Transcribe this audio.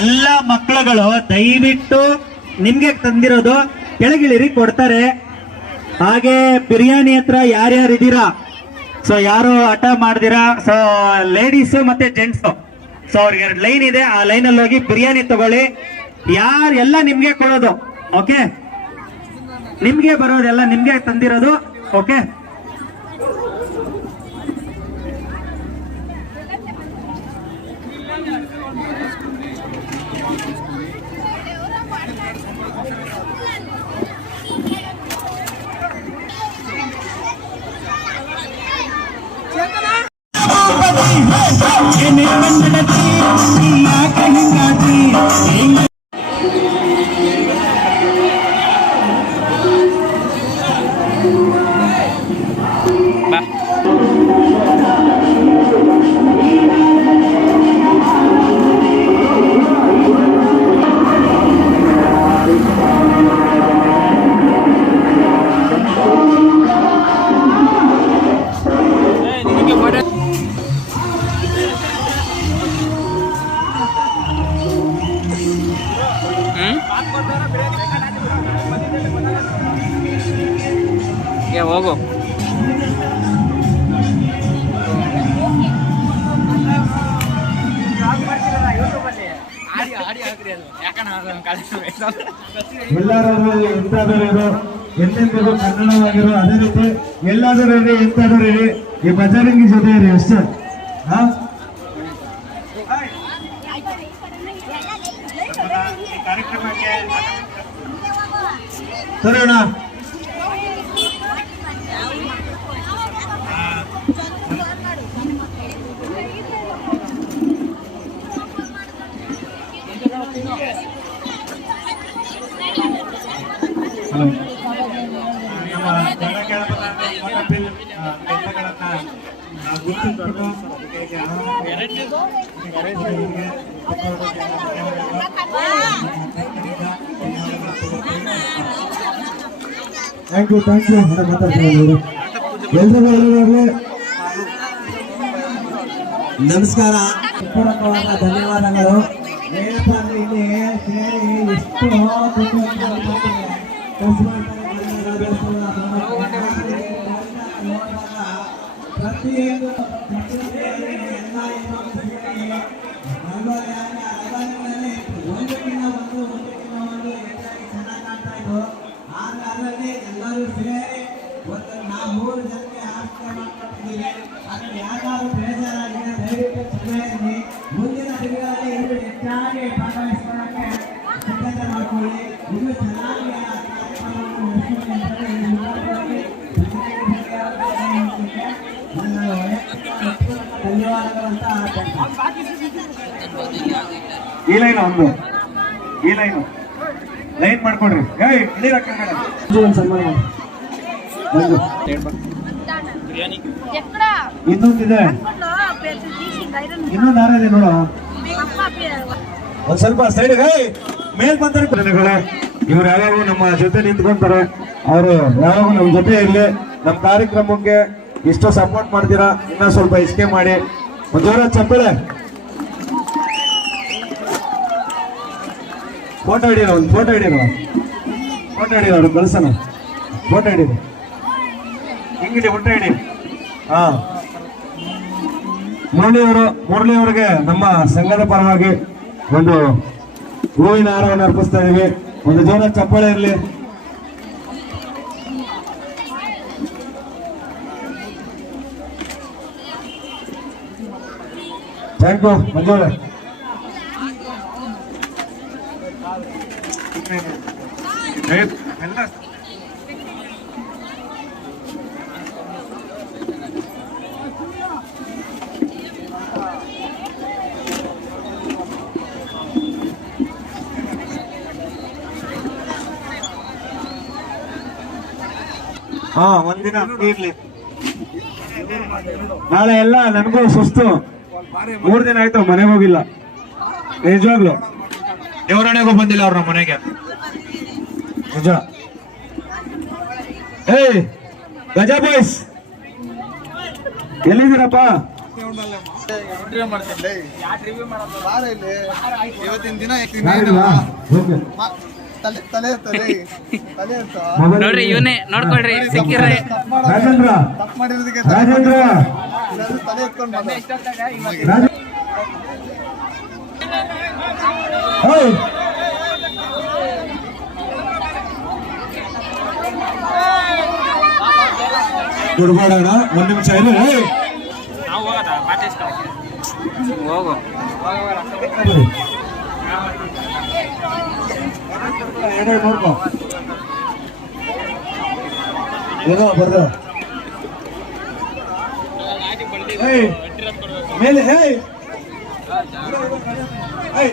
ಎಲ್ಲ ಮಕ್ಕಳುಗಳು ದಯವಿಟ್ಟು ನಿಮ್ಗೆ ತಂದಿರೋದು ಕೆಳಗಿಳಿರಿ, ಕೊಡ್ತಾರೆ. ಹಾಗೆ ಬಿರಿಯಾನಿ ಹತ್ರ ಯಾರ್ಯಾರು ಇದ್ದೀರಾ? ಸೊ ಯಾರು ಹಠ ಮಾಡ್ದಿರಾ? ಸೊ ಲೇಡೀಸ್ ಮತ್ತೆ ಜೆಂಟ್ಸ್ ಸೊ ಅವ್ರಿಗೆ ಎರಡು ಲೈನ್ ಇದೆ. ಆ ಲೈನ್ ಅಲ್ಲಿ ಹೋಗಿ ಬಿರಿಯಾನಿ ತಗೊಳ್ಳಿ. ಯಾರು ಎಲ್ಲ ನಿಮ್ಗೆ ಕೊಡೋದು? ಓಕೆ ನಿಮ್ಗೆ ಬರೋದೆಲ್ಲ ನಿಮ್ಗೆ ತಂದಿರೋದು ಓಕೆ? ಏ ಹೋಗು. ಎಲ್ಲರೂ ಎಂತಾದರೂ ಎಂತೆಂದಿಗೂ ಕನ್ನಡವಾಗಿರೋ ಅದೇ ರೀತಿ ಎಲ್ಲಾದರೂ ಎಂತಾದರೂ ಇರಿ, ಈ ಬಜಾರಿಂಗಿ ಜೊತೆ ಇರಿ ಅಷ್ಟೇ. ಹಾ ಸರಿ ಅಣ್ಣ. ಥ್ಯಾಂಕ್ ಯು ಥ್ಯಾಂಕ್ ಯು ಮಾತಾಡ್ತೀನಿ ಎಲ್ರಿಗೂ ಎಲ್ಲರಿಗೂ ನಮಸ್ಕಾರ ಪೂರ್ವಕವಾದ ಧನ್ಯವಾದಗಳು ಏನಪ್ಪ ಅಂದ್ರೆ ಇಲ್ಲಿ ಸೇರಿ ಈ ಲೈನ್ ಒಂದು. ಈ ಲೈನ್ ಲೈನ್ ಮಾಡ್ಕೊಡ್ರಿ. ಏಯ್ ಇನ್ನೊಂದಿದೆ. ಇನ್ನೊಂದು ಹಾರ ಇದೆ ನೋಡು. ಒಂದ್ ಸ್ವಲ್ಪ ಸೈಡ್ ಮೇಲ್ ಬಂದ್ರೆ ಇವ್ರು ಯಾವಾಗ ನಮ್ಮ ಜೊತೆ ನಿಂತ್ಕೊಂತಾರೆ. ಅವರು ಯಾವಾಗ ನಮ್ಮ ಜೊತೆ ಇರ್ಲಿ. ನಮ್ಮ ಕಾರ್ಯಕ್ರಮಕ್ಕೆ ಇಷ್ಟು ಸಪೋರ್ಟ್ ಮಾಡ್ತೀರಾ? ಇನ್ನ ಸ್ವಲ್ಪ ಇಸ್ಕೆ ಮಾಡಿ. ಜೋರ ಚಪ್ಪಳೆ ಫೋಟೋ ಹಿಡೀರ ಒಂದು ಫೋಟೋ ಹಿಡೀರ ಫೋಟೋ ಹಿಡೀರ ಅವ್ರು ಕಳ್ಸೋಣ. ಫೋಟೋ ಹಿಡೀರಿ ಹಿಂಗಿಡಿ ಫೋಟೋ ಹಿಡಿ. ಹಾ. ಮುರಳಿಯವರು, ಮುರಳಿಯವರಿಗೆ ನಮ್ಮ ಸಂಘದ ಪರವಾಗಿ ಒಂದು ಹೂವಿನ ಹಾರವನ್ನು ಅರ್ಪಿಸ್ತಾ ಇದೀವಿ. ಒಂದು ಜೋರ ಚಪ್ಪಳೆ ಇರಲಿ. ಥ್ಯಾಂಕ್ ಯು ಮಂಜೋಳೆ ಹಾ ಒಂದಿನ ಇರ್ಲಿ ನಾಳೆ ಎಲ್ಲ ನನಗೂ ಸುಸ್ತು ಮೂರ್ ದಿನ ಆಯ್ತು ಮನೆಗೆ ಹೋಗಿಲ್ಲ. ನಿಜವಾಗ್ಲು. ದೇವರಣೆಗೂ ಬಂದಿಲ್ಲ ಅವ್ರ ಮನೆಗೆ. ನಿಜ. ಏಯ್ ಗಜ ಬಾಯ್ಸ್. ಎಲ್ಲಿದ್ದೀರಪ್ಪ? ಇವತ್ತಿನ ದಿನ. ತಲೆ ತಲೆ ತಲೆ ತಲೆ ನೋಡ್ರಿ ಇವನೇ ನೋಡ್ಕೊಳ್ರಿ ಸಿಕ್ಕಿರ್ರಿ. ರಾಜೇಂದ್ರ. ತಪ್ಪು ಮಾಡಿರೋದಕ್ಕೆ ರಾಜೇಂದ್ರ. ಇಲ್ಲಾಂದ್ರೆ ತಲೆ ಎತ್ಕೊಂಡು ಬಂದ. ರಾಜ ಓಯ್. ಒಂದ್ ನಿಮಿಷ ಇರು. ನಾವು ಹೋಗೋದ? ಹೋಗು. ಏನೋ ನೋಡ್ಕೊ ಏನೋ ಬರ್ದ ಏಯ್ ಮೇಲೆ ಏಯ್ ಏಯ್